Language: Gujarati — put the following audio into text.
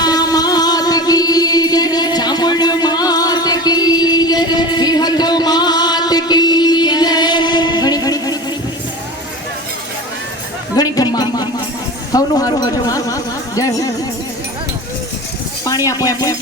બગડા માત કી જય, ચામુંડ માત કી જય, વિહત માત કી જય. ઘણી ઘણી હવનું હારું કરજો. જય હો. પાણી આપો એમ.